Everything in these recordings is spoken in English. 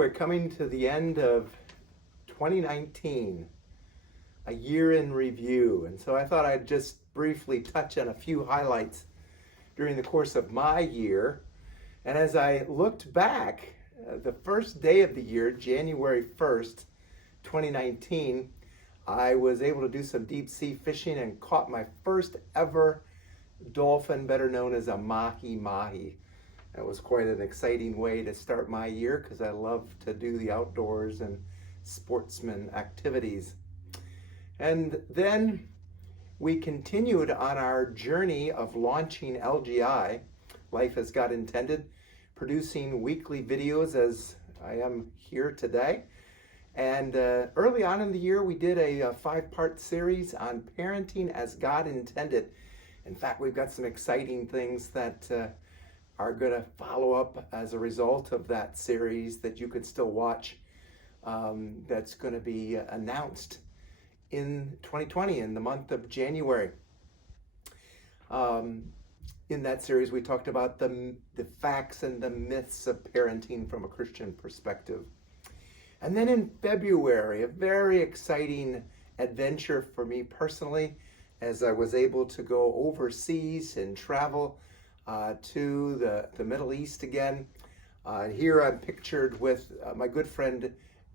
we're coming to the end of 2019, a year in review. And so I thought I'd just briefly touch on a few highlights during the course of my year. And as I looked back, the first day of the year, January 1st, 2019, I was able to do some deep sea fishing and caught my first ever dolphin, better known as a mahi-mahi. That was quite an exciting way to start my year because I love to do the outdoors and sportsman activities. And then we continued on our journey of launching LGI, Life as God Intended, producing weekly videos as I am here today. And early on in the year, we did a 5-part series on parenting as God intended. In fact, we've got some exciting things that are going to follow up as a result of that series that you can still watch. That's going to be announced in 2020 in the month of January. In that series, we talked about the facts and the myths of parenting from a Christian perspective. And then in February, a very exciting adventure for me personally, as I was able to go overseas and travel to the Middle East again. Here I'm pictured with my good friend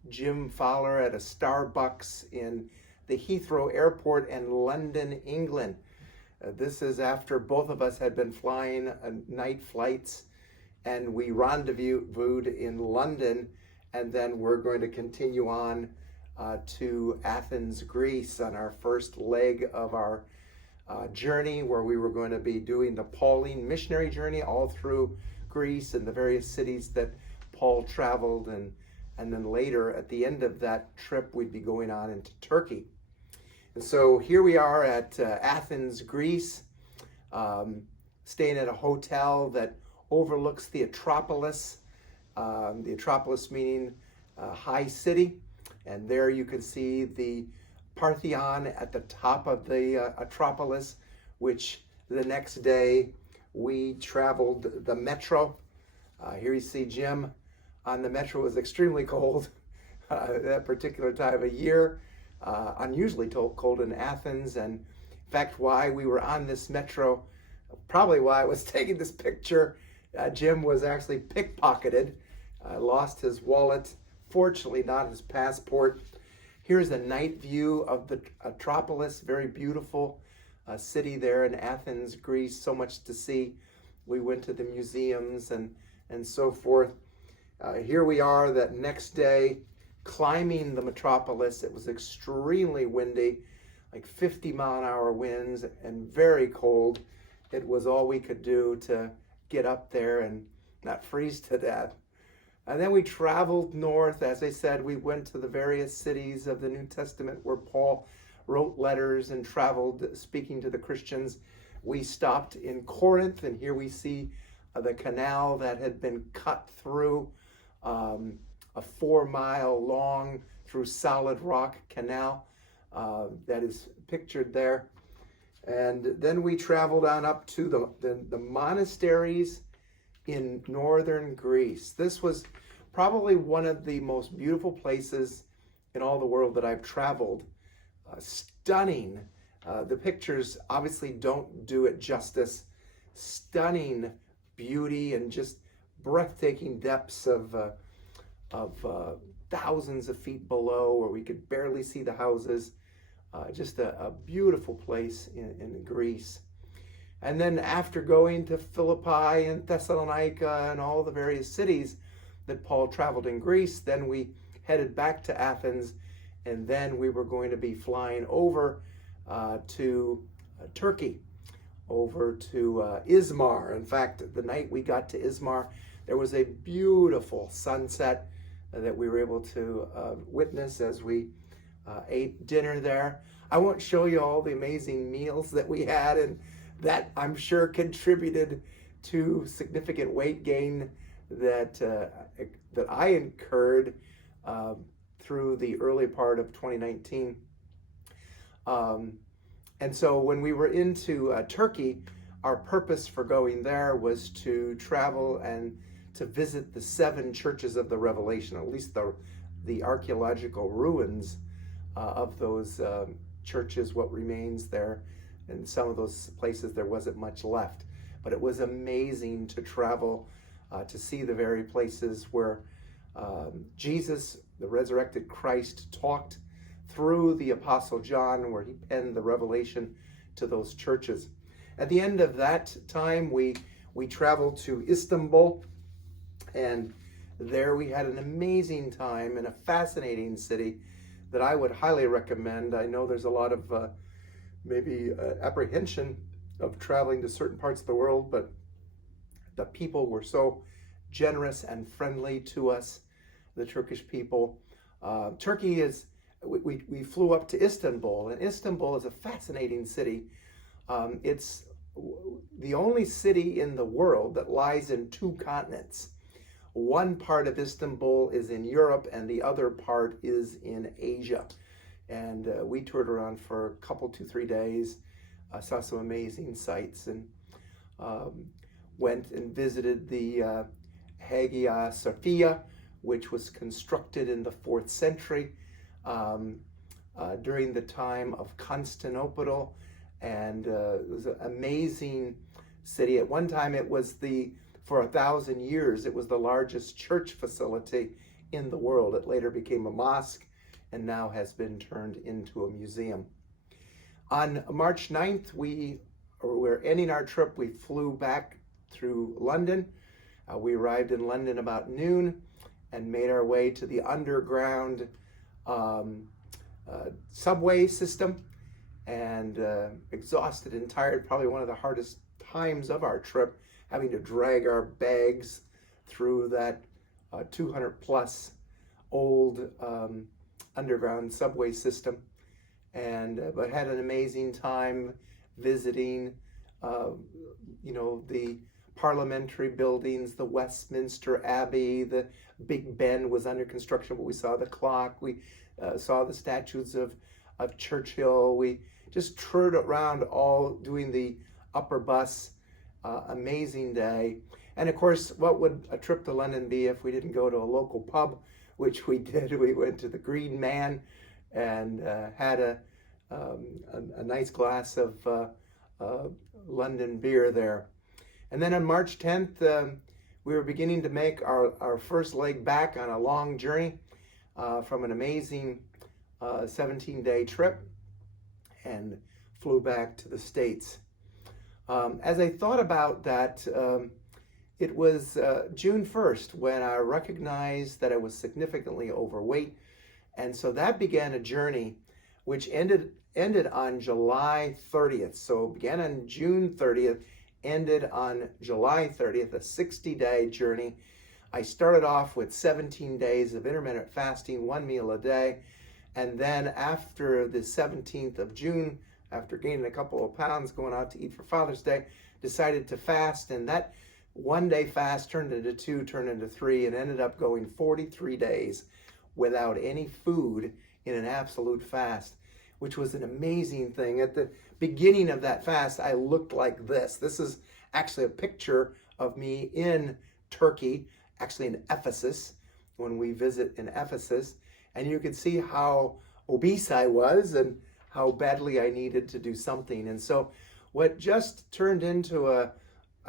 Jim Fowler at a Starbucks in the Heathrow Airport in London, England. This is after both of us had been flying night flights, and we rendezvoused in London, and then we're going to continue on to Athens, Greece on our first leg of our journey, where we were going to be doing the Pauline missionary journey all through Greece and the various cities that Paul traveled, and then later at the end of that trip we'd be going on into Turkey. And so here we are at Athens, Greece, staying at a hotel that overlooks the Acropolis meaning high city. And there you can see the Parthenon at the top of the Acropolis, which the next day we traveled the metro. Here you see Jim on the metro. It was extremely cold that particular time of year, unusually cold in Athens. And in fact, why we were on this metro, probably why I was taking this picture, Jim was actually pickpocketed, lost his wallet, fortunately not his passport. Here's a night view of the Acropolis, very beautiful city there in Athens, Greece, so much to see. We went to the museums and so forth. Here we are that next day climbing the metropolis. It was extremely windy, like 50-mile-an-hour winds and very cold. It was all we could do to get up there and not freeze to death. And then we traveled north. As I said, we went to the various cities of the New Testament where Paul wrote letters and traveled speaking to the Christians. We stopped in Corinth, and here we see the canal that had been cut through, a 4-mile long through solid rock canal that is pictured there. And then we traveled on up to the monasteries in northern Greece. This was probably one of the most beautiful places in all the world that I've traveled. Stunning. The pictures obviously don't do it justice. Stunning beauty and just breathtaking depths of thousands of feet below, where we could barely see the houses. Just a beautiful place in Greece. And then after going to Philippi and Thessalonica and all the various cities that Paul traveled in Greece, then we headed back to Athens, and then we were going to be flying over to Turkey, over to Izmir. In fact, the night we got to Izmir, there was a beautiful sunset that we were able to witness as we ate dinner there. I won't show you all the amazing meals that we had, and that I'm sure contributed to significant weight gain that I incurred through the early part of 2019. And so when we were into Turkey, our purpose for going there was to travel and to visit the 7 churches of the Revelation, at least the archaeological ruins of those churches, what remains there. In some of those places there wasn't much left. But it was amazing to travel to see the very places where Jesus, the resurrected Christ, talked through the Apostle John, where he penned the revelation to those churches. At the end of that time, we traveled to Istanbul, and there we had an amazing time in a fascinating city that I would highly recommend. I know there's a lot of apprehension of traveling to certain parts of the world, but the people were so generous and friendly to us, the Turkish people. Turkey is, we flew up to Istanbul, and Istanbul is a fascinating city. It's the only city in the world that lies in 2 continents. One part of Istanbul is in Europe, and the other part is in Asia. And we toured around for a couple, 2-3 days, saw some amazing sights, and went and visited the Hagia Sophia, which was constructed in the 4th century during the time of Constantinople. And it was an amazing city. At one time, for 1,000 years, it was the largest church facility in the world. It later became a mosque and now has been turned into a museum. On March 9th, we're ending our trip. We flew back through London. We arrived in London about noon and made our way to the underground subway system, and exhausted and tired, probably one of the hardest times of our trip, having to drag our bags through that 200 plus old underground subway system, and but had an amazing time visiting the parliamentary buildings, the Westminster Abbey. The Big Ben was under construction, but we saw the clock. We saw the statues of Churchill. We just toured around, all doing the upper bus. Amazing day. And of course, what would a trip to London be if we didn't go to a local pub, which we did. We went to the Green Man and had a nice glass of London beer there. And then on March 10th, we were beginning to make our first leg back on a long journey from an amazing 17-day trip, and flew back to the States. As I thought about that, it was June 1st when I recognized that I was significantly overweight. And so that began a journey which ended on July 30th. So it began on June 30th, ended on July 30th, a 60-day journey. I started off with 17 days of intermittent fasting, 1 meal a day. And then after the 17th of June, after gaining a couple of pounds going out to eat for Father's Day, decided to fast. And that 1-day fast turned into 2, turned into 3, and ended up going 43 days without any food in an absolute fast, which was an amazing thing. At the beginning of that fast, I looked like this. This is actually a picture of me in Turkey, actually in Ephesus, when we visit in Ephesus. And you can see how obese I was and how badly I needed to do something. And so what just turned into a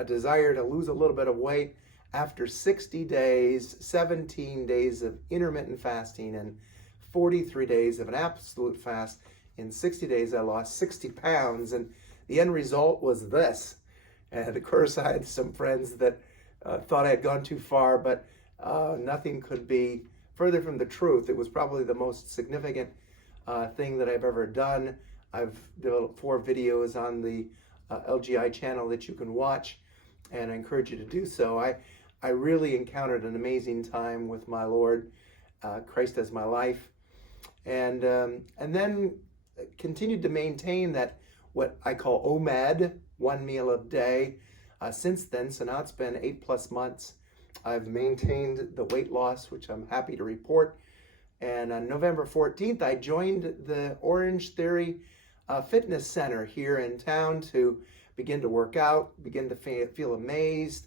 desire to lose a little bit of weight, after 60 days, 17 days of intermittent fasting and 43 days of an absolute fast, in 60 days I lost 60 pounds. And the end result was this. And of course I had some friends that thought I had gone too far, but nothing could be further from the truth. It was probably the most significant thing that I've ever done. I've developed 4 videos on the LGI channel that you can watch, and I encourage you to do so. I really encountered an amazing time with my Lord, Christ as my life, and then continued to maintain that, what I call OMAD, 1 meal a day, since then. So now it's been 8+ months. I've maintained the weight loss, which I'm happy to report. And on November 14th, I joined the Orange Theory Fitness Center here in town to begin to work out, begin to feel amazed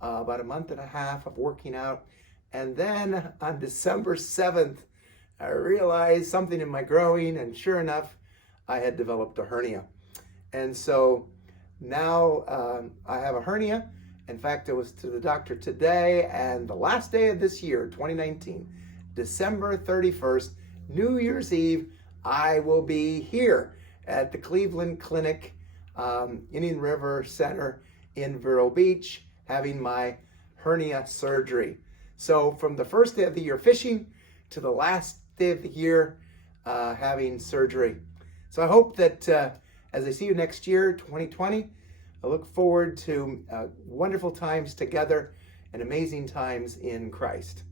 about a month and a half of working out. And then on December 7th, I realized something in my groin, and sure enough, I had developed a hernia. And so now I have a hernia. In fact, I was to the doctor today, and the last day of this year, 2019, December 31st, New Year's Eve, I will be here at the Cleveland Clinic, Indian River Center in Vero Beach, having my hernia surgery. So from the first day of the year fishing to the last day of the year having surgery. So I hope that as I see you next year, 2020, I look forward to wonderful times together and amazing times in Christ.